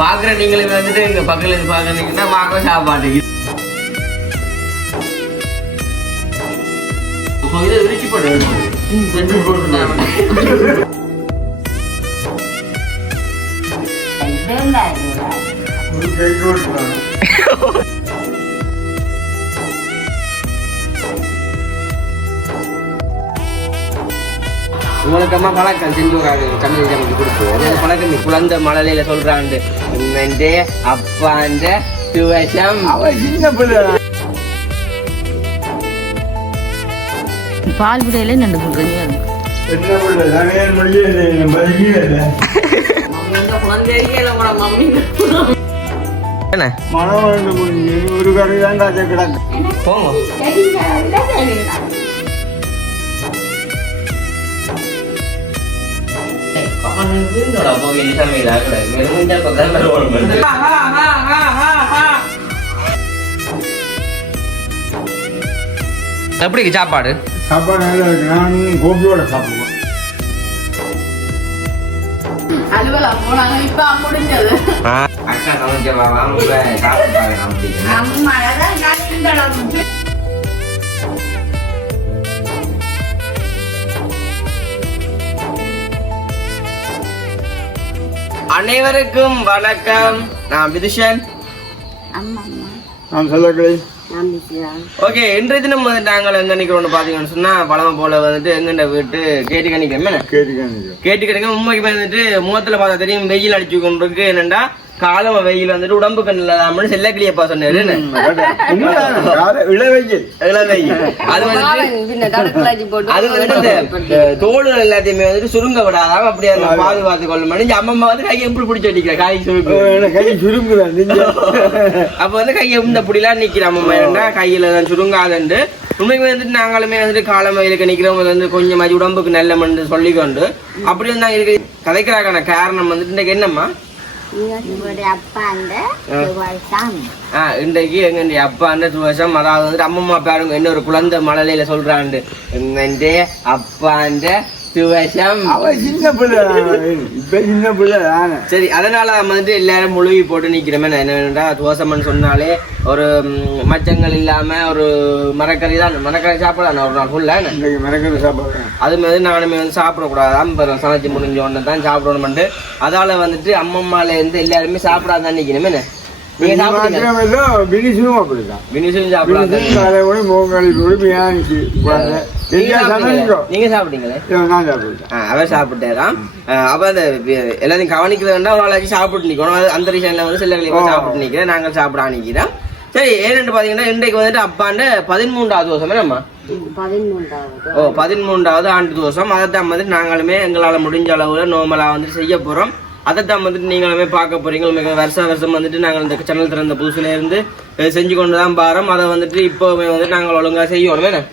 பாக்குற நீங்களே வந்துட்டு எங்க பக்கத்துல இருந்து பாக்குறீங்கன்னா பார்க்க சாப்பாடு இதை விரிச்சு போட்டு உங்களுக்கு அம்மா பழக்கம் செஞ்சு சமையல் சமைச்சு கொடுப்போம் அந்த பழக்கம் நீ குழந்தை மழலையில சொல்றாண்டு அப்பாண்ட துவசம் சின்ன பிள்ளை பால் விடையில நண்டு கொடுக்குறீங்க சின்ன பிள்ளை சமையல் முடியல மனம் வந்து ஒரு கறி தான் காய்ச்ச கிடக்கு போங்க எப்படி சாப்பாடு சாப்பாடு நல்லா இருக்கு நான் கோபியோட சாப்பிடுவேன் அலுவலம் போனாங்க இப்ப முடிஞ்சது அக்கா சமைச்சவா சாப்பிட்டு அனைவருக்கும் வணக்கம். நான் விதுஷன். நான் சொல்லக்கலை. ஓகே, இன்றைய தினம் வந்து நாங்கள் எங்க நிக்கிறோம்னு பாத்தீங்கன்னு சொன்னா பழமை போல வந்துட்டு எங்கண்ட வீட்டு கேட்டு கணிக்க உண்மைக்கு வந்துட்டு முகத்துல பார்த்தா தெரியும் வெயில் அடிச்சு கொண்டு இருக்கு. என்னண்டா காலம வெயில் வந்துட்டு உடம்புக்கு நல்லதாமனு செல்லக்கிளியப்பா சொன்னாரு. அது வந்துட்டு தோடுகள் எல்லாத்தையுமே வந்துட்டு சுருங்க விடாதாம அப்படியே பாதுகாத்து கொள்ளும். அம்மம்மா வந்து கையை எப்படி பிடிச்சி அடிக்கிற காய் சுருங்கு அப்ப வந்து கையை இந்த அப்படிலாம் நிக்கிற அம்மம்மா கையில தான் சுருங்காதண்டு. உண்மைக்கு வந்துட்டு நாங்களுமே வந்துட்டு காலம் வெயிலுக்கு நிக்கிறவங்க வந்து கொஞ்சம் உடம்புக்கு நல்ல மண்டு சொல்லிக்கொண்டு அப்படி வந்து இருக்கு கதைக்கிறாக்கான காரணம் வந்துட்டு இன்னைக்கு என்னம்மா இன்றைக்கு எங்க அப்பாண்ட துவசம். அதாவது வந்துட்டு அம்மம்மா பாருங்க என்ன ஒரு குழந்தை மழலையில சொல்றாண்டு அப்பாண்ட துவசம். சின்ன பிள்ளை இப்ப சின்ன பிள்ளை சரி, அதனால வந்துட்டு எல்லாரும் முழுகி போட்டு நிக்கிறோமே. என்னடா துவசம்னு சொன்னாலே ஒரு மச்சங்கள் இல்லாம ஒரு மரக்கறி தான். மரக்கறி சாப்பிடலாம் ஒரு நாள் ஃபுல்லா மரக்கறி சாப்பிடுறேன். அது மாதிரி நானுமே வந்து சாப்பிடக்கூடாதான் சமைச்சு முடிஞ்ச உடனே தான் சாப்பிடணும்ட்டு. அதால வந்துட்டு அம்மம்மால இருந்து எல்லாருமே சாப்பிடாதான் நிக்கணுமே. நீங்க சாப்பிடுங்க. நீங்க சாப்பிட்டீங்களே? அவர் சாப்பிட்டேதான். அப்ப அந்த எல்லாத்தையும் கவனிக்கிறதுனா ஒரு ஆளாச்சு சாப்பிட்டு நிக்கணும். அந்த ரீசன்ல வந்து சில சாப்பிட்டு நிக்கிறேன், நாங்கள் சாப்பிட நிக்கிறோம். சரி, ஏன்னு பாத்தீங்கன்னா இன்றைக்கு வந்துட்டு அப்பாண்ட 13வது வருஷமே நம்ம 13வது ஆண்டு தோசம். அதைத்தான் வந்துட்டு நாங்களுமே எங்களால முடிஞ்ச அளவுல நோமலா வந்துட்டு செய்ய போறோம். அதைத்தான் வந்துட்டு நீங்களுமே பார்க்க போறீங்க. வருஷம் வந்துட்டு நாங்கள் இந்த சேனல் திறந்த புதுசுல இருந்து செஞ்சு கொண்டுதான் பாரோம். அதை வந்துட்டு இப்போவே வந்துட்டு நாங்கள் ஒழுங்கா செய்யணும்.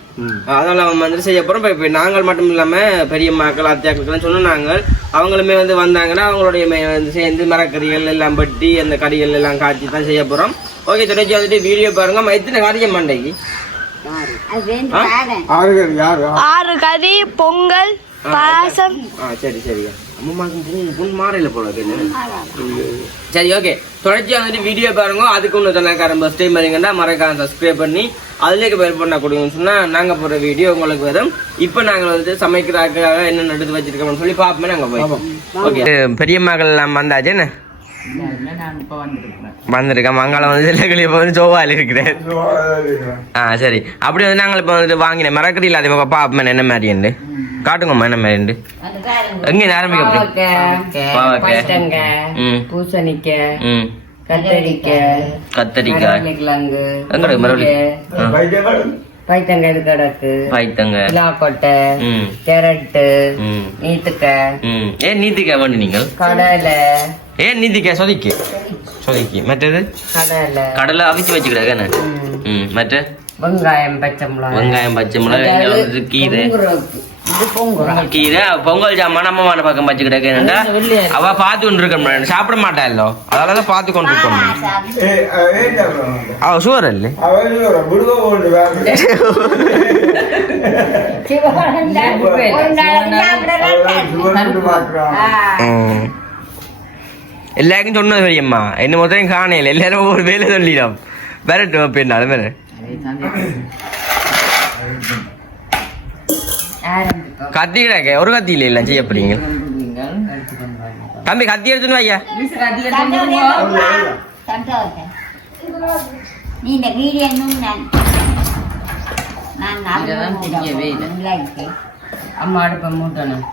அதனால வந்துட்டு செய்ய போறோம். இப்ப நாங்கள் மட்டும் இல்லாம பெரிய மக்கள் அத்தியாக்கள் சொன்ன நாங்கள் அவங்களுமே வந்து வந்தாங்கன்னா அவங்களுடைய வந்து சேர்ந்து மரக்கறிகள் எல்லாம் பட்டி அந்த கறிகள் எல்லாம் காய்ச்சி தான் செய்ய போறோம். ஓகே, தொடர்ச்சி வந்துட்டு வீடியோ பாருங்க. எத்தனை காரியம் மண்டைக்கு 6 கறி பொங்கல் பாசம். சரி சரியா மாறையில போல. சரி, ஓகே, தொடர்ச்சியா வந்துட்டு வீடியோ பாருங்க. அதுக்கு ஒன்று தனக்காரன் ஃபர்ஸ்ட் டைம் வரீங்கன்னா மறக்காம சப்ஸ்கிரைப் பண்ணி அதுலேயே பேர் பண்ண கொடுங்கன்னு சொன்னா நாங்க போற வீடியோ உங்களுக்கு வரும். இப்ப நாங்க வந்துட்டு சமைக்கிறதுக்காக என்ன எடுத்து வச்சிருக்கோம்னு சொல்லி பாப்போமே. நாங்க போய் ஓகே, பெரிய மகள் எல்லாம் வந்தாச்சு என்ன வந்திருக்கேன். மங்களம் வந்து சிலகளி இப்போ வந்து ஜோவால் இருக்கிறேன். சரி, அப்படி வந்து நாங்கள் இப்போ வந்துட்டு வாங்கினேன் மரக்கறியில் அதே பாப்போம் என்ன மாதிரிண்டு காட்டுங்கம்மா. என்ன மாதிரிண்டு எங்க ஆரம்பிக்க பூசணிக்காய் கத்தரிக்காய் எங்கட மறுபடியும் பைத்தங்க இது கிடக்கு கொட்டை கேரட்டு ஏன் நீத்திக்காய் வேண்டு நீங்கள் கடலை ஏன் நீத்திக்காய் சொதிக்கி மற்றது கடலை அவிச்சு வச்சுக்கிடாங்க. மற்ற வெங்காயம் பச்சை மிளகாய் கீரை கீரை பொங்கல் ஜாமான் அம்மாவான பக்கம் வச்சு கிடக்குறா. அவ பாத்து கொண்டு இருக்க சாப்பிட மாட்டாளோ, அதனாலதான் பாத்து கொண்டு இருக்கோம். அவ சுவர் இல்ல எல்லாருக்கும் சொன்னது பெரியம்மா என்ன மொத்தம் காணையில் எல்லாரும் ஒரு வேலை சொல்லிடும் விரட்டும் அப்ப என்ன அது மாதிரி கத்தி கிடக்க ஒரு கத்தி இல்லை இல்லை செய்ய போறீங்க தம்பி கத்தி எடுத்துன்னு ஐயா நீ இந்த வீடியோ அம்மா அடுப்ப மூட்டணும்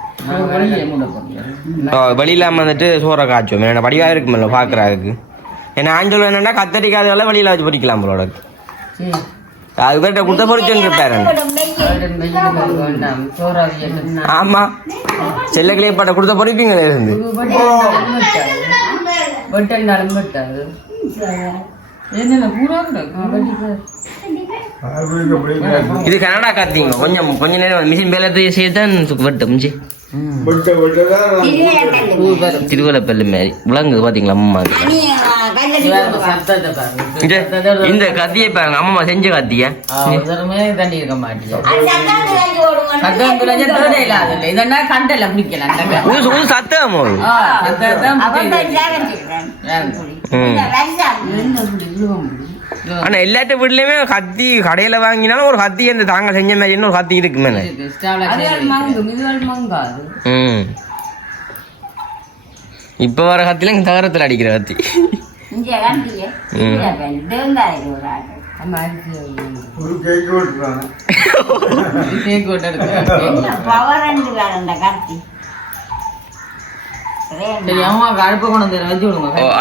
வெளியிலாம வந்துட்டு சோறை காய்ச்சுவோம் என்ன படிவா இருக்குமில்ல பாக்குறாருக்கு ஏன்னா ஆஞ்சல் என்னன்னா கத்தரிக்காதெல்லாம் வெளியில வச்சு பொறிக்கலாம் போல அது பேர்ட்ட கொடுத்த பொறிச்சு இருப்பாரு ஆமா செல்ல கிளியப்பாட்ட கொடுத்த பொறிப்பீங்களே இருந்து இது கனடா காத்தீங்க கொஞ்சம் கொஞ்ச நேரம் மிஷின் வேலை செய்யத்தான் வெட்டும் திருவள்ளப்பள்ளி மாதிரி விளங்குது பாத்தீங்களா அம்மா இந்த கத்தியை பாருங்க அம்மா செஞ்ச கத்திய தண்ணி இருக்க மாட்டேன் சத்தம் ஆனா எல்லாத்த வீட்லயுமே கத்தி கடையில வாங்கினாலும் ஒரு கத்தி அந்த தாங்க செஞ்ச மாதிரி இன்னொரு கத்தி இருக்குமே இப்ப வர கத்தில தகரத்துல அடிக்கிற கத்தி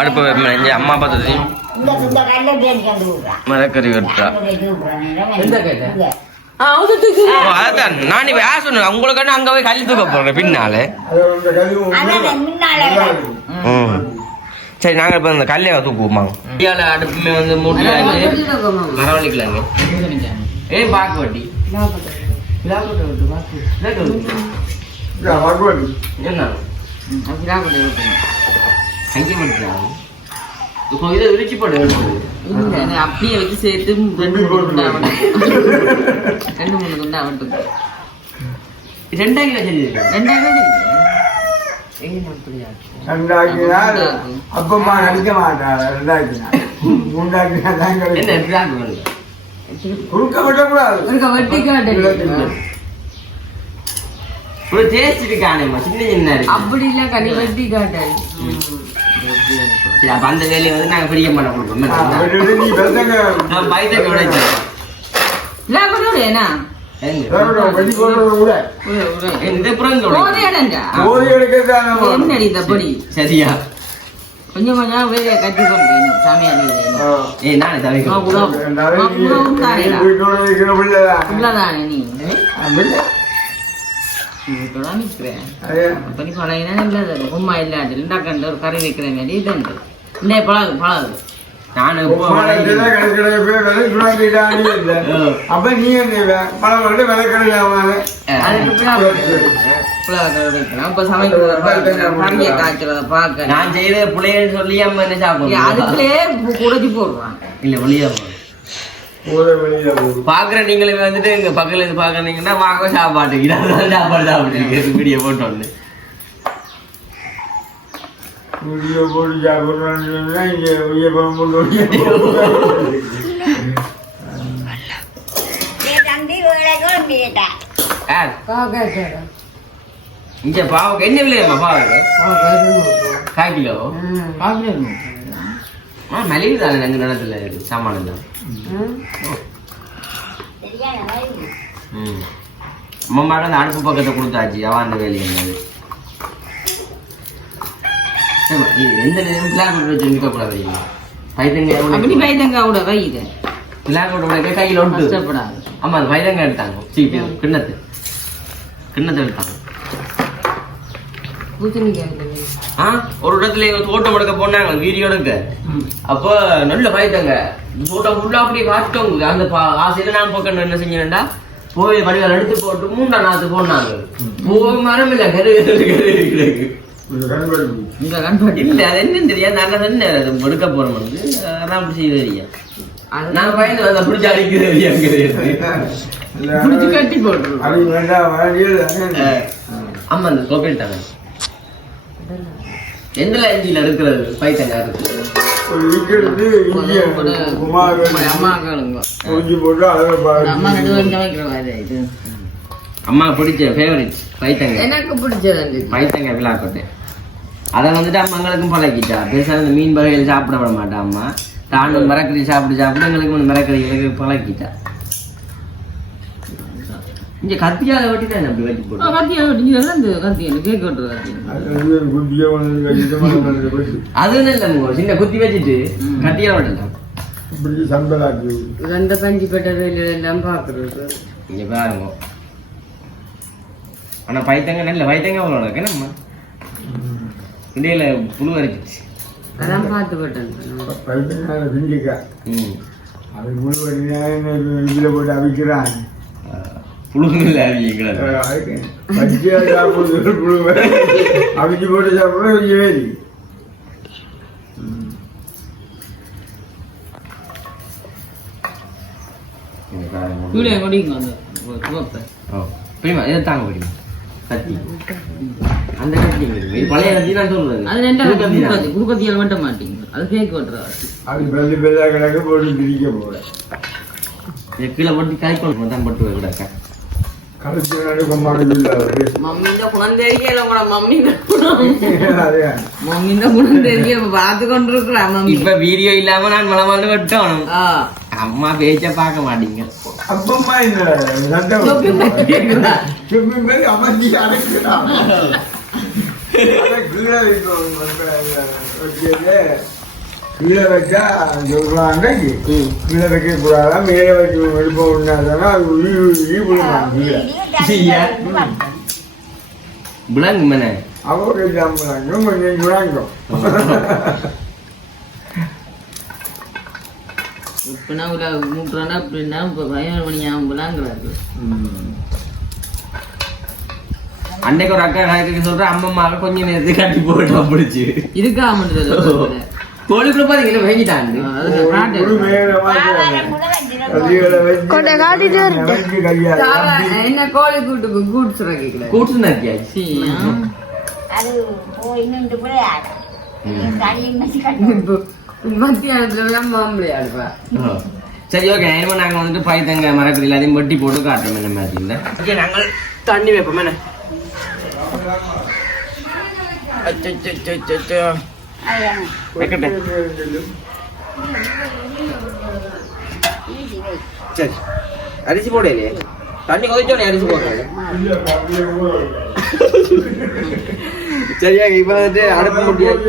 அடுப்பு அம்மா பார்த்து மரக்கறி வெட்டுறா அதான் நான் இப்ப யார் சொன்ன உங்களுக்கு அங்க போய் கல்வி தூக்க போறேன் பின்னால சரி நாங்க இப்ப இந்த கல்லையை தூக்குவோமா அடுப்புமே வந்து மூட்டை மரவழிக்கலாங்க ஏன் பாக்கு வட்டி என்ன அங்கே மட்டும் இதை விரிச்சு போட்டு அப்படியே வச்சு சேர்த்து 2-3 துண்டா ஆகட்டும் 2 கிலோ செஞ்சு 2 கிலோ அப்பமா நடிக்க மாட்டாங்க 2 குறுக்க வெட்டக்கூடாது ஒரு டேஸ்ட் இருக்கானேம்மா சின்ன சின்ன அப்படி இல்ல கனி வெட்டி காட்டாது அப்ப அந்த வேலையை வந்து நாங்க பெரிய பண்ண கொடுப்போம் சரியா கொஞ்சம் கொஞ்சம் வேலையை கட்டி கொண்டு சாமியார் நீ உமா இல்லாண்டு ஒரு கறி வைக்கிற மாதிரி இது உண்டு பழகு பழகு அப்ப நீ நான் செய்த பிள்ளைன்னு சொல்லி அம்மா என்ன சாப்பிடுவோம் அதுக்குள்ளே குறைச்சி போடுவான் இல்ல வெளியா பாக்குற நீங்களே வந்துட்டு எங்க பக்கத்துல இருந்து பாக்குறீங்கன்னா வாங்க சாப்பாட்டுக்கு சாப்பாடு சாப்பிட்டு வீடியோ போட்டோன்னு வீடியோ போட்டு சாப்பிடுறோம்னா இங்க பாவுக்கு என்ன விலையம்மா பாவுக்கு 1/4 கிலோ மலிவு தானே எங்க நடத்துல சாமான் தான் அம்மாட அந்த அடுப்பு பக்கத்தை கொடுத்தாச்சு அவன் அந்த வேலையை என்னது எந்த நேரம் பிளாக் வச்சு நிற்கக்கூடாது பைத்தங்காய் கூட வை இது பிளாக் கையில் ஒன்று ஆமா அது பைத்தங்காய் எடுத்தாங்க கிண்ணத்தை எடுத்தாங்க ஒரு இடத்துல தோட்டம் எடுக்க போனாங்க வீடியோ எடுக்க அப்ப நல்ல பயத்தாங்க தோட்டம் ஃபுல்லா அப்படியே காட்டவங்க அந்த ஆசையில நான் பக்கம் என்ன செஞ்சேன்டா போய் வடிவால் எடுத்து போட்டு 3ஆம் நாத்து போனாங்க போய் மரம் இல்ல கரு இல்ல அது என்னன்னு தெரியாது நல்லா சொன்னேன் எடுக்க போறோம் அதான் அப்படி செய்ய நான் பயந்து வந்த பிடிச்சி அடிக்கிறது கட்டி போட்டுருவோம் ஆமா அந்த கோப்பிட்டாங்க எந்த இஞ்சியில் இருக்கிறது பைத்தங்காய் இருக்குது இருக்கிறது இங்கே குமார் அம்மாக்களுங்க கொஞ்சி போட்டு அதை அம்மா நடுவில் வைக்கிற மாதிரி இது அம்மா பிடிச்ச ஃபேவரட் பைத்தங்காய் எனக்கு பிடிச்சது பைத்தங்காய் விழாக்கொட்டை அதை வந்துட்டு அம்மாங்களுக்கும் பழகிட்டா பேசாத இந்த மீன் வகைகள் சாப்பிட விட மாட்டா அம்மா தானும் மரக்கறி சாப்பிட்டு எங்களுக்கு மரக்கறிகளுக்கு பழகிட்டா இங்க கத்தியால வெட்டி தான் அப்படி வெட்டி போடுவோம் கத்தியா வெட்டிங்கிறதா இந்த கத்தியா கேக் வெட்டுறது குட்டியை வந்து அது இல்ல சின்ன குத்தி வச்சுட்டு கத்தியால வெட்டலாம் இப்படி சம்பளாக்கி ரெண்டு பஞ்சு பெட்டது எல்லாம் பார்க்குறது இங்க பாருங்க ஆனா பைத்தங்க நல்ல பைத்தங்க அவ்வளோ இருக்கு நம்ம இடையில புழு வரைச்சிச்சு அதான் பார்த்து போட்டேன் பைத்தங்காய் செஞ்சுக்க அது முழு இதில் போட்டு அவிக்கிறான் புழுங்கல்ல அவிக்கிறது பச்சையாக சாப்பிடுறது புழு அவிச்சு போட்டு சாப்பிட கொஞ்சம் வேதி வீடியோ கொடிங்க அந்த சிவப்பை பிரிமா இதை தாங்க பிரிமா கத்தி அந்த கத்தி பழைய கத்தி நான் சொல்றது அது ரெண்டு குறுக்கத்தியால் வெட்ட மாட்டீங்க அது கேக் வெட்டுறாரு அது பெரிய பெரிய கிடக்க போட்டு திரிக்க போல கீழே போட்டு காய்க்கொள்ள தான் போட்டு விடாக்கா கடைசி நாடு கொம்பாடு மம்மிந்த குணம் தெரியல கூட மம்மிந்த குணம் தெரிய பார்த்து கொண்டிருக்கிறா மம்மி இப்ப வீடியோ இல்லாம நான் மலமாண்டு வெட்டணும் அம்மா பேச்ச பார்க்க மாட்டீங்க அப்பம்மா என்ன அமைதி அடைக்கிறான் கீழே வச்சா சொல்றாங்க கீழே வைக்க கூடாதா மேலே வச்சு எழுப்ப உண்டாதானா அது விளங்கு மன அவரு சாம்பிளாங்க கொஞ்சம் விளாங்கும் இப்பனா மூட்டுறானா அப்படின்னா இப்போ 11 மணி ஆகுங்களாங்கிறாரு அன்னைக்கு ஒரு அக்கா காய்க்கு சொல்ற அம்மம்மாக கொஞ்சம் நேரத்துக்கு கட்டி போட்டோம் பிடிச்சி இதுக்கா மட்டும் கோழிக்குள்ள பாத்தீங்கன்னா வாங்கிட்டாங்க என்ன கோழி கூட்டுக்கு கூட்ஸ் கேட்கல கூட்டு நத்தியாச்சு மத்தியானத்துல மாம்பளையாடுப்பா சரி ஓகே இனிமே நாங்க வந்துட்டு பைத்தங்க மரக்கறி எல்லாத்தையும் வெட்டி போட்டு காட்டுறோம் என்ன மாதிரி நாங்கள் தண்ணி வைப்போம் என்ன சரி அரிசி போடலையே தண்ணி கொதிச்சோடனே அரிசி போடுறாங்க சரியா இப்ப வந்துட்டு அடுப்பு முடியாது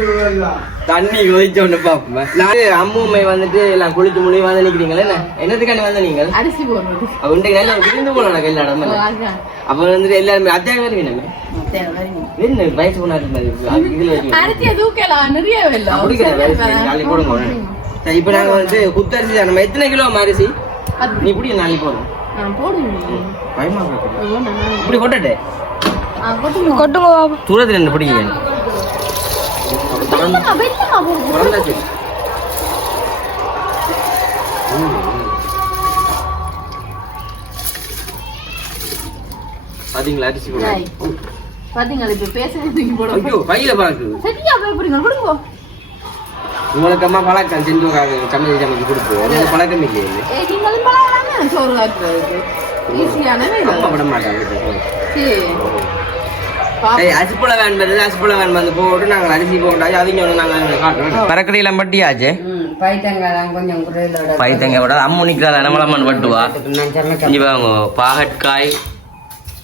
தண்ணி கொதிச்சோன்னு பாப்போம் நான் அம்முமை வந்துட்டு எல்லாம் குளிச்சு முடிவு வந்து நிக்கிறீங்களா என்ன என்னத்துக்காண்டி வந்த நீங்கள் அரிசி போடுறது உண்டைக்கு நல்லா விருந்து போனோம் எல்லா இடமே அப்ப வந்துட்டு எல்லாருமே அத்தியாக வருவீங்க என்ன வயசு போனாரு இதுல நாளைக்கு போடுங்க சரி இப்ப நாங்க வந்து குத்தரிசி தான் நம்ம எத்தனை கிலோ அரிசி நீ இப்படி நாளைக்கு போடுங்க பயமா இப்படி கொட்டட்டே கொட்டுங்க பாபு தூரத்துல என்ன பிடிக்க பாத்தீங்களா அரிசி பாத்தீங்களா இப்ப பேசுறதுக்கு போட ஐயோ கையில பாக்குது சரியா பயப்படுங்க கொடுங்க உங்களுக்கு அம்மா பழக்கம் செஞ்சு சமைச்சு கொடுத்து அது பழக்கம் இல்லையே நீங்களும் பழகாம சோறு ஆக்குறதுக்கு ஈஸியான அம்மா விட மாட்டாங்க சரி அரிசிப்புல வேன் வந்து போட்டு நாங்கள் அரிசி போட்டாச்சு அவங்க நாங்கள் காட்டுறோம் மரக்கடையெல்லாம் பட்டியாச்சு பைத்தங்காய் கொஞ்சம் குறையிலோட பைத்தங்காய் விட அம்மு நிற்கிறாள் நம்மளம்மன் பட்டுவா இவங்க பாகற்காய்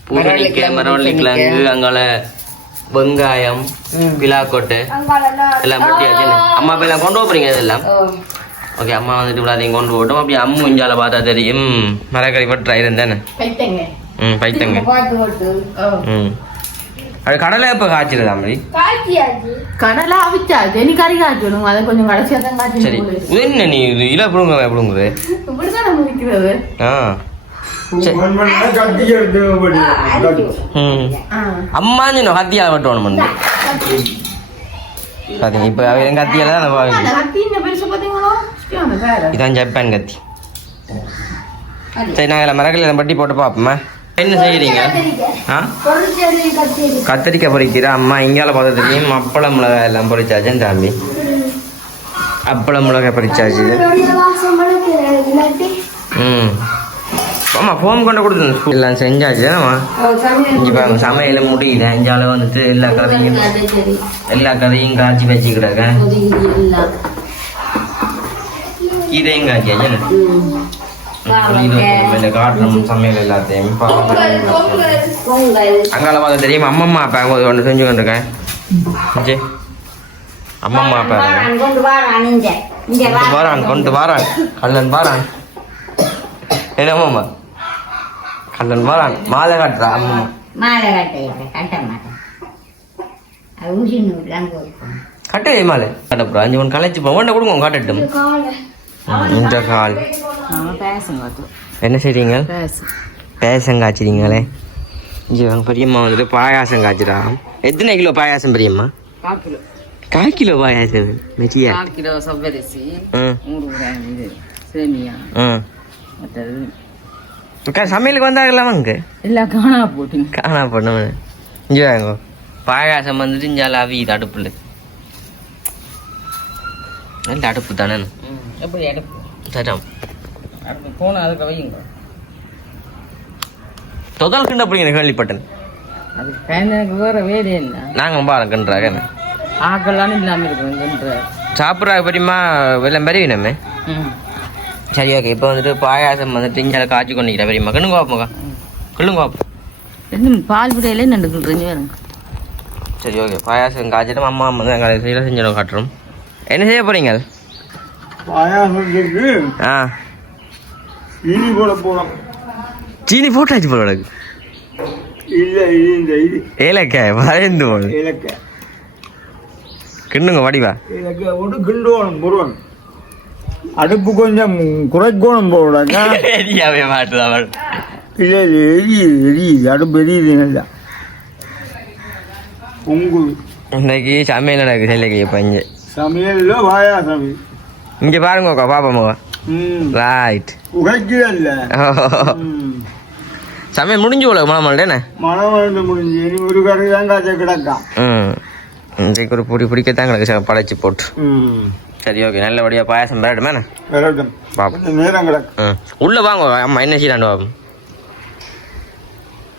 பூசணிக்காய் மரவள்ளிக்கிழங்கு அங்கால வெங்காயம் பிலாக்கொட்டை எல்லாம் பட்டியாச்சு அம்மா இப்போ எல்லாம் கொண்டு போறீங்க இதெல்லாம் ஓகே அம்மா வந்துட்டு இவ்வளோ கொண்டு போட்டோம் அப்படியே அம்மு இஞ்சால பார்த்தா தெரியும் மரக்கறி பட்டு இருந்தேன்னு பைத்தங்க அது கடலை இப்போ காய்ச்சிருதா மாதிரி கடலை அவிச்சாச்சு நீ கறி காய்ச்சணும் அதை கொஞ்சம் கடைசியாக தான் காய்ச்சி சரி என்ன நீ இது இல எப்படிங்குது இப்படிதான் நம்ம நிற்கிறது அம்மா நீ கத்தியா வெட்டணும் வந்து பாத்தீங்க இப்போ என் கத்தியால தான் இதான் ஜப்பான் கத்தி சரி நாங்கள் மரக்கல்ல பட்டி போட்டு பார்ப்போம்மா என்ன செய்கிறீங்க? கத்திரிக்காய் பொரிக்கிற அம்மா இங்கால பார்த்துட்டு அப்பளம் மிளகாய் எல்லாம் பொரிச்சாச்சுன்னு தம்பி. அப்பளம் மிளகாய் பொரிச்சாச்சு. ஆமாம் ஃபோன் கொண்டு கொடுத்து எல்லாம் செஞ்சாச்சு தானம்மா. இங்கே பாருங்க சமையல் முடியல. அஞ்சால வந்துட்டு எல்லா கதையும் காய்ச்சி வச்சுக்கிட்டாங்க. கீரையும் காய்ச்சி காட்டுறோம் சமையல் எல்லாத்தையும். அங்கால பார்த்து தெரியும் அம்மம்மா அப்பா ஒன்று செஞ்சு கொண்டிருக்கேன். அம்மம்மா அப்பா கொண்டு வாரான் கல்லன் வாரான். என்னம்மா கல்லன் வாரான் மாலை காட்டுறா அம்மம்மா. கட்டே மாலை கட்டப்புறா 5 மணி கலைச்சு போண்ட கொடுங்க காட்டட்டும். இந்த கால் என்ன செய்றீங்க? பாயாசம் காய்ச்சிறீங்களே. இங்கே பெரியம்மா வந்துட்டு பாயாசம் காய்ச்சிடா. எத்தனை கிலோ பாயாசம் பெரியம்மா? 1/4 கிலோ பாயாசம் மெச்சியா? 1/4 கிலோ சவ்வரிசி, 100 கிராம் இது சேமியா, சமையலுக்கு வந்தாங்களாமா இங்கே எல்லாம் காணா போட்டோம். இங்கே வாங்க பாயாசம் வந்துட்டு இங்கே அவியுது அடுப்புல. நல்ல அடுப்பு தானே. எப்படி அடுப்பு தரம் அடுப்பு போனால் அதுக்கு வையுங்க. தொதல் கிண்ட அப்படிங்கிற கேள்விப்பட்டேன். அதுக்கு பயனுக்கு வேறு வேலையே இல்லை. நாங்கள் பாருங்கன்றாங்க ஆக்கெல்லாம் இல்லாமல் இருக்குன்ற சாப்பிட்றா பெரியமா வெள்ளம் பெரியனமே. சரி ஓகே. இப்போ வந்துட்டு பாயாசம் வந்துட்டு இங்கே காய்ச்சி கொண்டிருக்கிறேன் பெரியம்மா. கிண்ணுங்க வாப்போங்க கிள்ளுங்க வாப்போம். என்ன பால் விடையிலே நண்டுக்கிட்டு வேறுங்க. சரி ஓகே. பாயாசம் காய்ச்சிட்டு அம்மா வந்து எங்களை சீராக செஞ்சிடும் காட்டுறோம். என்ன செய்ய போறீங்க? பாயாசத்துக்கு சீனி போட போறோம். சீனி போட்டாச்சு போல உனக்கு? இல்லை இந்த இது ஏலக்காய் பயந்து போடு. ஏலக்காய் கிண்ணுங்க வடிவா. ஏலக்காய் போட்டு கிண்டுவோம் போடுவோம். அடுப்பு கொஞ்சம் குறைக்கணும் போடாக்கா. எரியாவே மாட்டுதா? இல்லை எரியுது அடுப்பு எரியுது நல்லா. பொங்குது. இன்னைக்கு சமையல் நடக்குது செல்லைக்கு. இப்போ இங்கே சமையல்ல பாயாசம். இங்கே பாருங்க பாப்பாம்மா. ரைட் உகைக்குதல்ல சமையல் முடிஞ்சு போல மணமல்டேண்ணே. மணமல்டு முடிஞ்சு இனி ஒரு கறி தான் காய்ச்ச கிடக்கா. இன்றைக்கு ஒரு பொடி பிடிக்கத்தான் கிடக்கு படைச்சி போட்டு. சரி ஓகே. நல்லபடியாக பாயாசம் விளையாடுமேண்ணே. விளையாட்டும் பாப்பா நேரம் கிடக்கு. உள்ளே வாங்க அம்மா என்ன செய்யலாண்டு பாப்போம்.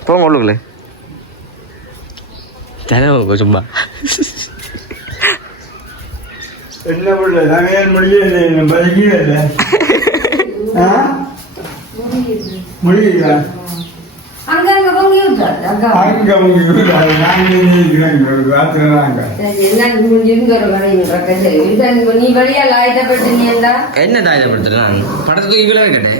போங்க உள்ளுக்குள்ள தரங்க சும்மா. என்ன பண்ணல சமையல் முடியல பதிக்கல முடியல அங்கங்க பொங்கி விட்டாரு. அங்க நீ வழியால் ஆயுதப்பட்டு என்ன தாயுதப்படுத்துறேன் படத்துக்கு இவ்வளோ கேட்டேன்.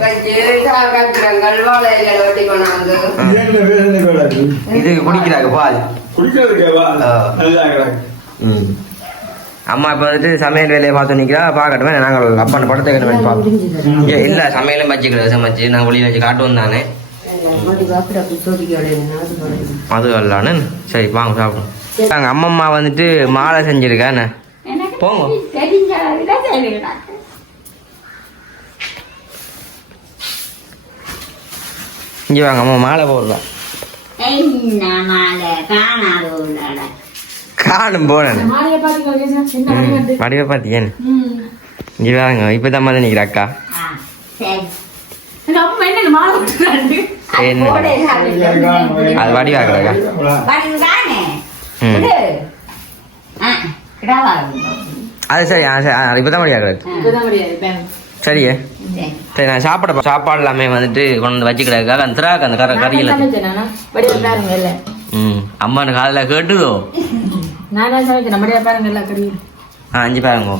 இது குடிக்கிறாங்க பால் அம்மா இப்போ வந்துட்டு சமையல் வேலையை பார்த்து நிற்கிறா. பார்க்கட்டுமே நாங்கள் அப்பான படத்தை கட்ட வேண்டி பார்ப்போம். இல்லை சமையலும் வச்சுக்கிறது சமைச்சு நாங்கள் வெளியில் வச்சு காட்டுவோம் தானே. அது வரலான்னு சரி வாங்க சாப்பிடும். நாங்கள் அம்மம்மா வந்துட்டு மாலை செஞ்சுருக்காண்ணே. போங்க இங்கே வாங்க அம்மா மாலை போடலாம். காணும் போனேன் வடிவை பார்த்தியேன்னு. இங்கே வாங்க இப்போ தான் மாதிரி நிற்கிற அக்கா. அது வடிவாக்கலக்கா. அது சரி இப்போ தான் வடிவாக்கல. சரியே சரி நான் சாப்பாடு எல்லாமே வந்துட்டு கொண்டு வந்து வச்சுக்கிறாக்கா அந்த திராக்க அந்த கறியில். அம்மானு காலையில் கேட்டுதோ அஞ்சு பாருங்க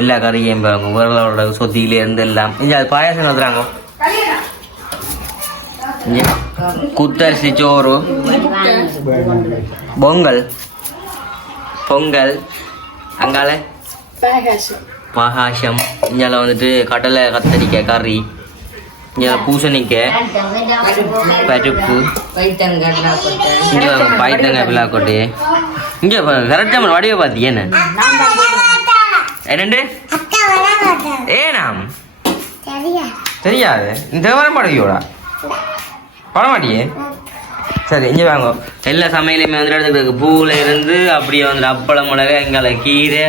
எல்லா கறியும் பாருங்க உரலோட சொத்தியில இருந்து எல்லாம் இங்கே அது பாயாசம் நடத்துறாங்க. குத்தரிசி சோறு பொங்கல் அங்கால பாகாசம். இங்கே வந்துட்டு கடலை கத்தரிக்காய் கறி, இங்கே பூசணிக்காய் பருப்பு, இங்கே பைத்தங்காய் பிள்ளாக்கொட்டி. இங்கே கரெக்டாக வடிவை பார்த்தி என்ன என்னண்டு ஏனாம் தெரியாது. இந்த வர மாட்டேங்கியோடா வரமாட்டியே. சரி இங்கே வாங்க. எல்லா சமையலையுமே வந்துட்டு எடுத்துக்கிட்டு பூவில் இருந்து அப்படியே வந்துட்டு அப்பளம் மிளகு எங்கால கீரை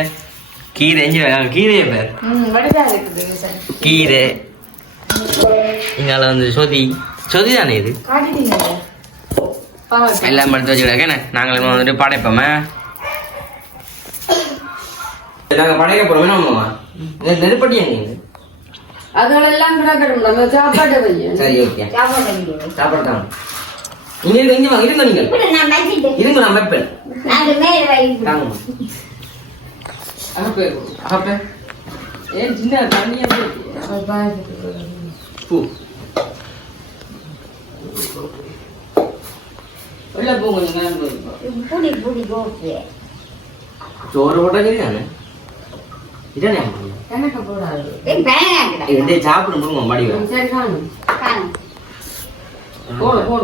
இஞ்சி வாங்க கீரையே பேர் கீரை இங்கால வந்து சொதி தானே இது எல்லாம் எடுத்து வச்சுக்கிட்டேன். நாங்கள் வந்துட்டு படைப்போமே நாங்கள் படைக்க போகிறோமே நம்மம்மா நெருப்பட்டி எங்க இது அதெல்லாம் நம்ம சாப்பாடு சரி ஓகே சாப்பாடு தான் இங்க இருந்து இங்க வாங்க இருங்க நீங்கள் இருங்க நான் வைப்பேன் ஏன் சின்ன தண்ணியா பூ உள்ள போ கொஞ்சம் நேரம் சோறு போட்டா சரிதானே இதானே எனக்கு போடாது இது சாப்பிடும் போது மடி வரும் சரி காணும்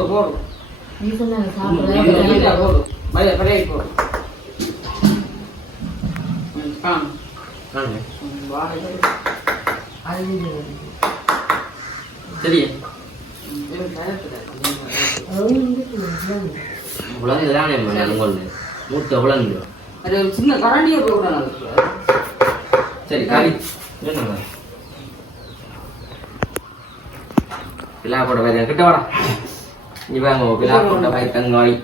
போடு நீ சொன்ன சாப்பிட போடு பழைய போடு காணும் சரி உலகதானே உங்களது மூத்த உலந்து அது ஒரு சின்ன கரண்டியை போடுறாங்க சரி கறி பிலா போட வைக்க கிட்ட வாடா நீ வாங்க பிலா போட்ட வை தங்காய்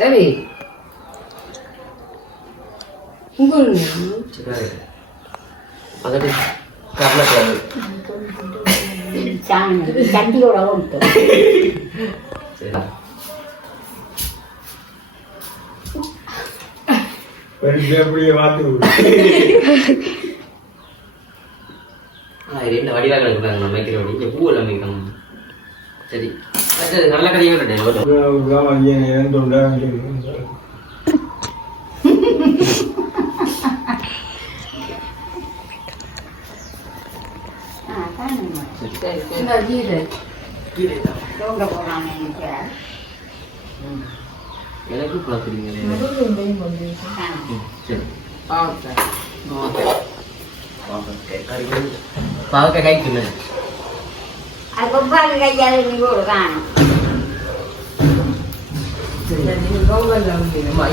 சரி அதட்டு கப்பல சட்டியோட உண்டு சரி அப்படியே மாற்றி ரெண்டு வடிவாக இருக்கிறாங்க நம்ம வைக்கிற வடி இங்கே பூ எல்லாம் வைக்கணும். சரி அது நல்ல கதையாக எனக்கு பார்க்குறீங்க. சரி பாவக்காய் கைக்குமே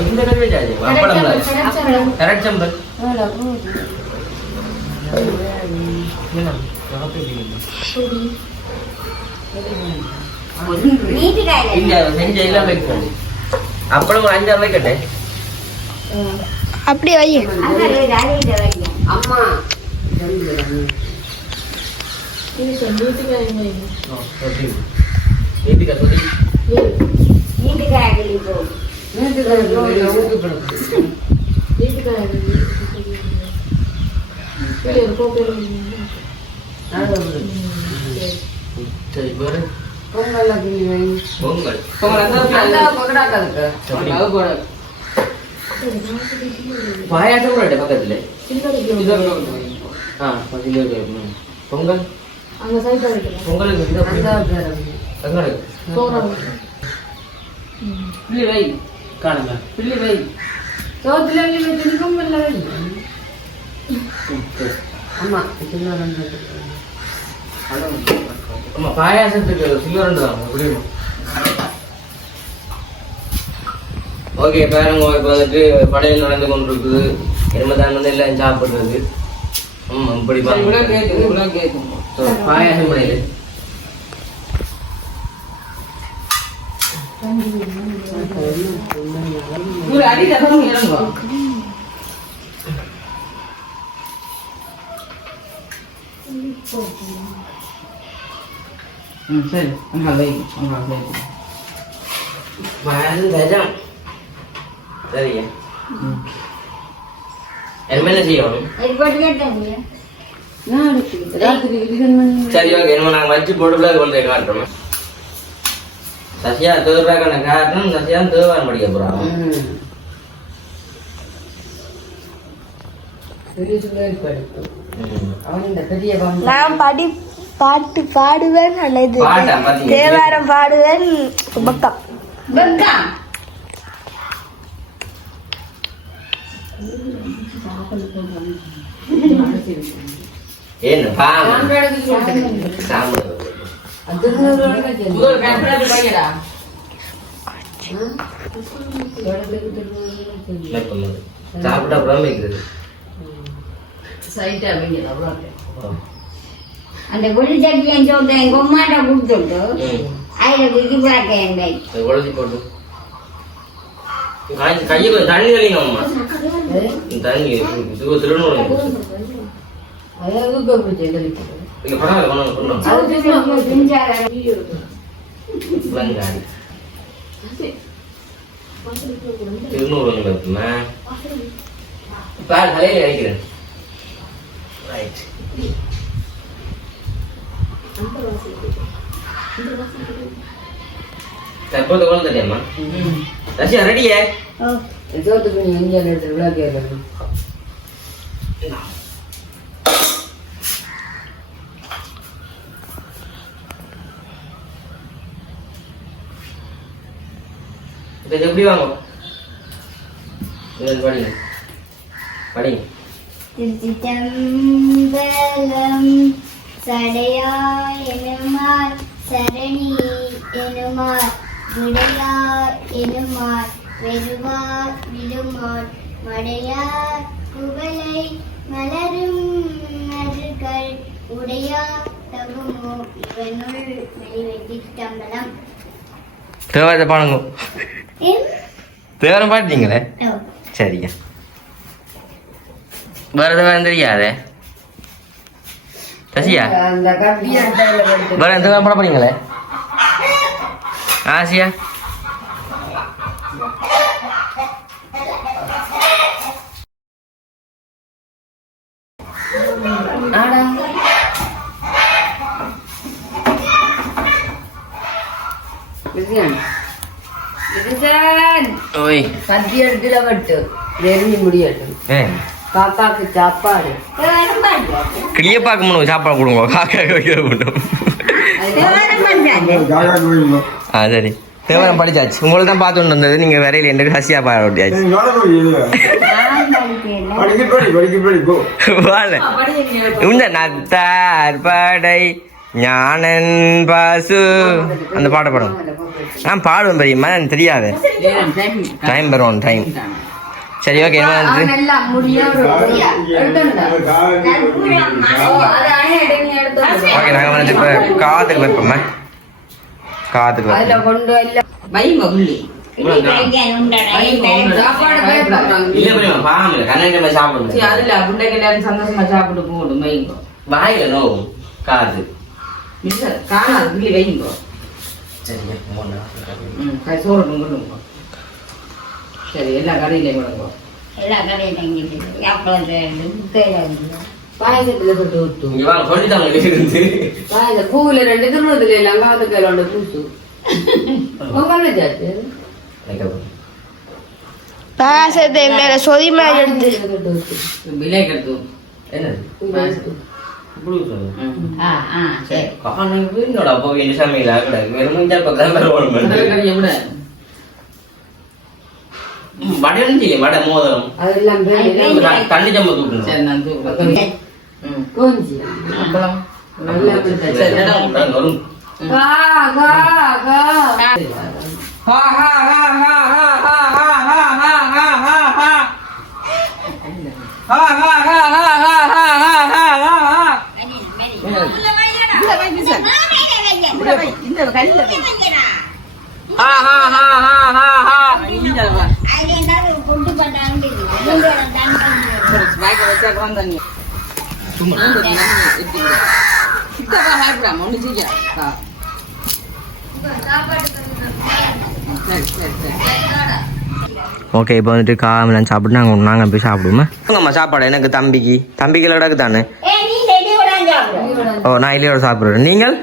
இந்த கரட்சம்பல் செஞ்ச எல்லாம் வைக்கணும். அப்பளம் ஒரு 5-6 வைக்கட்டே அப்படியே வை அம்மா பாயாசம் கூட பக்கத்துல பொங்கல் பொங்கலுக்கு காணுங்க பாயாசத்துக்கு சில்லரண்டு தான் முடியுமா? ஓகே பாருங்க இப்போ வந்துட்டு படையல் நடந்து கொண்டிருக்குது. எருமதான் வந்து எல்லாம் சாப்பிடுறது. இப்படி பாயாசம் படையல் சரி சரிங்க என்ன செய்யணும்? சரி ஓகே நம்ம நாங்கள் வச்சு போட்டுல கொண்டு காட்டுறோம். சசியா தேவைக்கான காரணம் சசியா தேவாரம் படிக்க போறாங்க. நான் பாட்டு பாடுவேன் அல்லது தேவாரம் பாடுவேன். பக்கம் என்ன சாப்பிட்டா அப்புறம் வைக்கிறது அந்த குடி சட்டியும் சொல்றேன் எங்க அம்மாட்ட கொடுத்துட்டு அதில் குடி பார்க்க குழந்தை போட்டு கையை தண்ணி தெளிங்க அம்மா தண்ணி திருநூறு இங்க பரவாயில்ல திருநூறு வைக்குமா பால் தலையில அடிக்கிறேன் ரைட் தற்போது குழந்தை தெரியுமா ரஷ்யா ரெடியே எப்படி வாங்க படிங்க படிங்க திருச்சிற்றம்பலம் சடையாய் எனுமார் சரணி எனுமார் விடையார் எனுமார் வெறுவார் விடுமார் மடையார் புகழை மலரும் மருகள் உடையார் தகுமோ இவனுள் வெளிவெட்டிட்டம்பலம். தேவாரத்தை பாடுங்க. தேவாரம் பாட்டீங்களே? சரிங்க. வேற தேவாரம் தெரியாதே ரசியா? வேற எந்த தேவாரம் பாட போறீங்களே? ஆசியா காக்காக்கு சாப்பாடு கிளியப்பாக்கு சாப்பாடு கொடுங்க. காக்கா சரி தேவாரம் படிச்சாச்சு. உங்களை தான் பார்த்துட்டு வந்தது. நீங்க வரையில என்று ஹசியா பாட ஓட்டியாச்சு. இந்த நத்தார் படை ஞானன் பாசு அந்த பாட்டை பாடும். நான் பாடுவேன் பெரியம்மா, எனக்கு தெரியாது. டைம் வரும் டைம். சரி ஓகே. ஓகே நாங்கள் வந்து இப்போ காத்துக்கு வைப்போம்மா. காத்துக்கு சாப்பிட்டு போடும் வைங்கோ. வாயில நோவும் காது காணாது புள்ளி வைங்கோ. சரிங்க. சோறு கொடுங்க. சரி எல்லா கடையிலையும் கொடுங்க. எல்லா கடையிலும் பாயசத்துல போட்டு ஊத்து. சொல்லிட்டாங்க பூவில 2 திருநூத்துல லங்காவது கையில பூத்து பொங்கல் வச்சாச்சு. பாசத்தை மேல சொதி மேல எடுத்து விலை கட்டு என்னது வடை மோதலும் அதெல்லாம் தண்ணி ஜம்ப தூக்கணும். கொஞ்சி அப்புறம் நல்லா ஓகே இப்போ வந்துட்டு காமெல்லாம் சாப்பிட்டு நாங்கள் போய் சாப்பிடுவோமா? உங்கம்மா சாப்பாடு எனக்கு தம்பிக்கு கிடக்கு தானே. ஓ நான் இல்லையோட சாப்பிட்றேன். நீங்கள்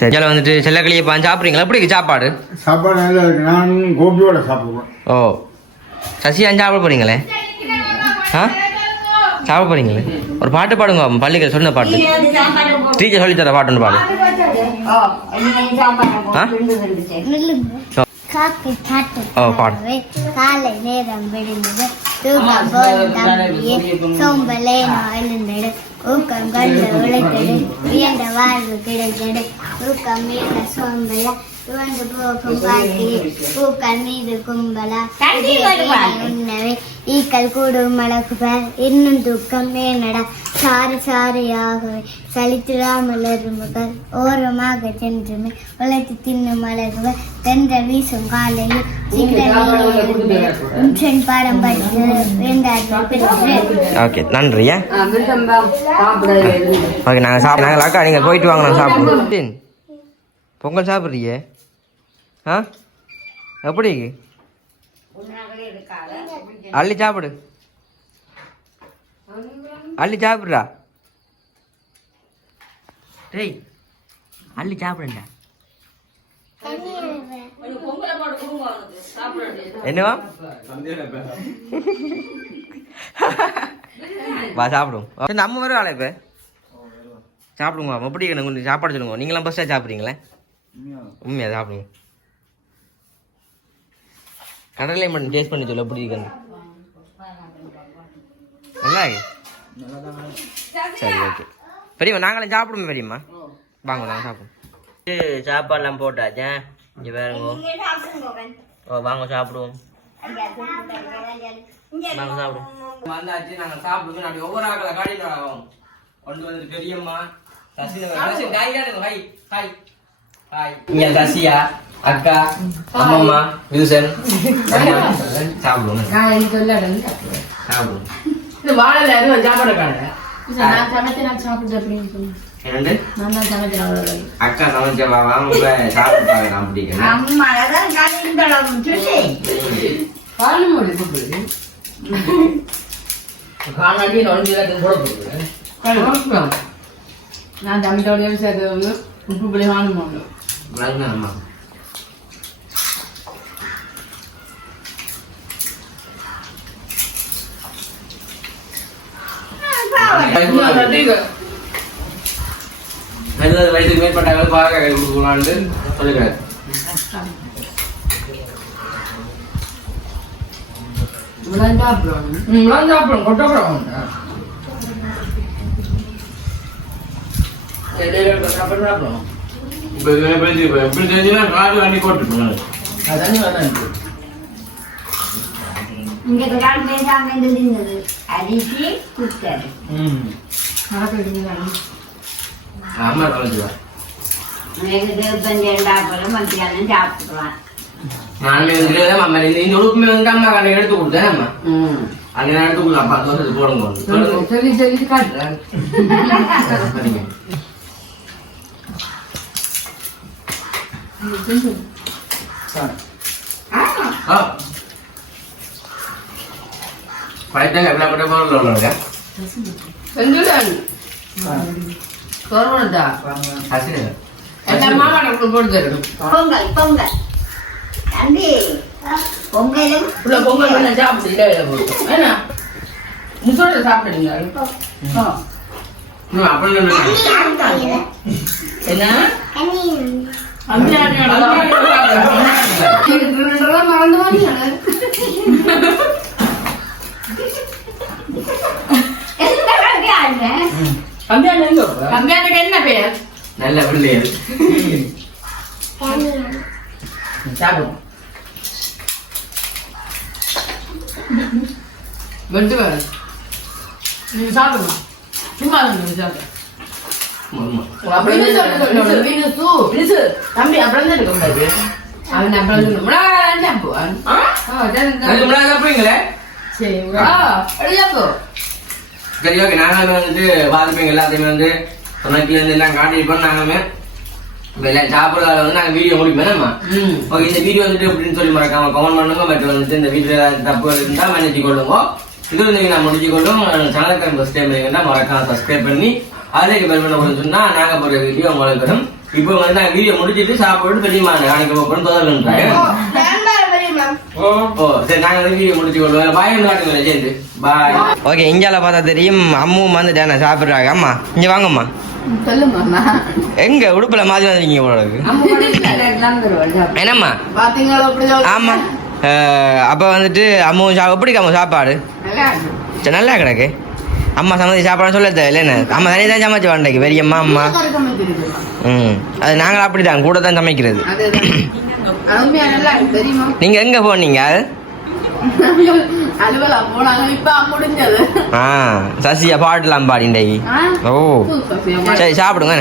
சரி வந்துட்டு செல்லக்கிளியை பான் சாப்பிட்றீங்களா? எப்படி சாப்பாடு? சாப்பாடு நல்லா இருக்கு. நான் கோபியோட சாப்பிடுவேன். ஓ சசியான் சாப்பிட போறீங்களே? ஆ சாப்பிட போறீங்களே? ஒரு பாட்டு பாடுங்க. பள்ளிகள் சொன்ன பாட்டு டீச்சர் சொல்லி தர பாட்டு பாடு. காக்கை காட்டு ஓ பாடு. காலை நேரம் விழுந்தது தூக்கம் போலும் தம்பியே சோம்பலே எழுந்தெடு ஊக்கம் கண்டு உழைத்தெடு உயர்ந்த வாழ்வு கிடைத்தெடு ஊக்கம் மீத சோம்பல துவண்டு போகும் வாழ்க்கையே பூக்கள் மீது கும்பலா உண்ணவே ஈக்கள் கூடும் மலக்குவர் இன்னும் தூக்கம் ஏனடா சாறு சாரியாகவே சலித்திராமல் எறும்புகள் ஓரமாக சென்றுமே உழைத்து தின்னும் அழகுவர் தென்ற வீசும் காலையில் சீக்கிரம் பாடம் படித்து வேண்டார்கள் பெற்று ஓகே நன்றியா ஓகே நாங்கள் அக்கா நீங்கள் போயிட்டு வாங்க நான் சாப்பிடுவோம் பொங்கல் சாப்பிட்றீங்க ஆ எப்படி அள்ளி சாப்பிடு அள்ளி சாப்பிட்றா டேய் அள்ளி சாப்பிடுண்டா என்னவா வா சாப்பிடுவோம் நம்ம வரும் ஆளை இப்போ சாப்பிடுங்க எப்படி எனக்கு கொஞ்சம் சாப்பாடு சொல்லுங்க நீங்களாம் ஃபஸ்ட்டாக சாப்பிட்றீங்களே உண்மையாக சாப்பிடுங்க கடலை மட்டும் டேஸ்ட் பண்ணி சொல்ல எப்படி இருக்குன்னு நல்லா சரி ஓகே பெரியம்மா நாங்களும் சாப்பிடுவோம் பெரியம்மா வாங்க நாங்கள் சாப்பிடுவோம் சாப்பாடுலாம் போட்டாச்சே இங்கே வேறுங்க ஓ வாங்க சாப்பிடுவோம் நாங்கள் சாப்பிடுவோம் வந்தாச்சு நாங்கள் சாப்பிடுவோம் அப்படி ஒவ்வொரு ஆக்களை காடியில் ஆகும் கொண்டு வந்துட்டு பெரியம்மா சசி காய் காய் காய் ஹாய் இங்க சசியா அக்கா அம்மா வில்சன் சாப்பிடுவோம் சாப்பிடுவோம் இது வாழல யாரும் சாப்பாடு காணல நான் சமைச்சு நான் சாப்பிட்டு அப்படின்னு சொன்னேன் என்னண்டு நான் தான் சமைச்சேன் அக்கா சமைச்ச பாவா உங்க சாப்பிட்டாங்க நான் பிடிக்கணும் அம்மா அதான் காலையில் சொல்லி காலு மொழி கூப்பிடுது காணாடி நுழைஞ்சு கூட போடுது நான் தமிழோட சேர்த்து உப்பு பிள்ளை வாங்கணும் அம்மா வயசுக்கு மேற்பட்டாங்க பாருங்க கொடுக்கலான்னு சொல்லுகிறார் சாப்பிடும் கொட்டப்படம் சாப்பிடும் இப்போ எப்படி தெரிஞ்சுன்னா காடு அன்னி போட்டுருக்கோம் அதான் இங்க கால் பேசாம இருந்தது அரிசி குக்கர் ஆமா சொல்லுவா எனக்கு தேவப்பஞ்சு ரெண்டாப்பலம் மத்தியானம் சாப்பிடுவான் நானுமே அம்மா இந்த உடுப்புமே வந்து அம்மா கடை எடுத்து கொடுத்தேன் அம்மா அங்கே நான் எடுத்து கொடுத்தேன் அப்பா தோசை போடுங்க சொல்லி சொல்லி காட்டுறேன் பழைத்தாங்க எவ்வளோ கூட போகிறோம் செஞ்சுடன் கொரோனா ஹசினேன் எல்லா மாமாட்ட போட்டு தரணும் பொங்கல் பொங்கல் தம்பி பொங்கலும் உள்ள பொங்கல் பண்ண சாப்பிட்டு இல்லை போட்டு ஏன்னா முசோட சாப்பிடுங்க அப்படி என்ன மறந்து கம்மியானுக்கு என்ன பேர் நல்ல பிள்ளைகள் சாப்பிடும் வெட்டு வேறு நீங்க சாப்பிடுமா சும்மா சாப்பிடு தம்பி அப்புறம் இருக்க முடியாது அவன் அப்புறம் சாப்பிடுவீங்களே சரி ஓகே நாங்களும் வந்துட்டு பாதிப்பீங்க எல்லாத்தையுமே வந்து சொன்னக்கு வந்து எல்லாம் காட்டியிருப்போம் நாங்களுமே எல்லாம் சாப்பிட்றதால வந்து நாங்கள் வீடியோ முடிப்போம் ஓகே இந்த வீடியோ வந்துட்டு எப்படின்னு சொல்லி மறக்காம கமெண்ட் பண்ணுங்க பட் வந்துட்டு இந்த வீடியோ தப்பு இருந்தால் மன்னிச்சு கொள்ளுங்க இது வந்து நான் முடிச்சு கொள்ளும் சேனலுக்கு ஃபர்ஸ்ட் டைம் இருந்தால் மறக்காம சப்ஸ்கிரைப் பண்ணி அதில் பெல் பண்ண போகிறோம்னு சொன்னால் நாங்கள் போகிற வீடியோ உங்களுக்கு வரும் இப்போ வந்து நாங்கள் வீடியோ முடிச்சுட்டு சாப்பிட்டு பெரியமா நாளைக்கு போகிறோம் தொடர்ந்துட்டாங்க ஓ சரி நாங்கள் வந்து வீடியோ முடிச்சு கொள்வோம் பாய் காட்டுங்களேன் சேர்ந்து பாய் ஓகே இந்தியாவில் பார்த்தா தெரியும் அம்மும் வந்துட்டாங்க சாப்பிட்றாங்க அம்மா இங்கே வாங்கம்மா சொல்லுமா எங்க உடுப்புல மாதிரி வந்துருக்கீங்க உங்களுக்கு என்னம்மா பாத்தீங்களா ஆமா அப்ப வந்துட்டு அம்மும் எப்படிக்கா சாப்பாடு சரி, நல்லா கிடக்கு. அம்மா சமைச்சு சாப்பிட சொல்ல இல்லைன்னு அம்மா தனியாக தான் சமைச்சு வாண்டைக்கு பெரியம்மா அம்மா. அது நாங்கள் அப்படி தான் கூட தான் சமைக்கிறது. நீங்க எங்க போனீங்க? சசியா பாடலாம் பாடிண்டைக்கு. ஓ சரி சாப்பிடுங்க.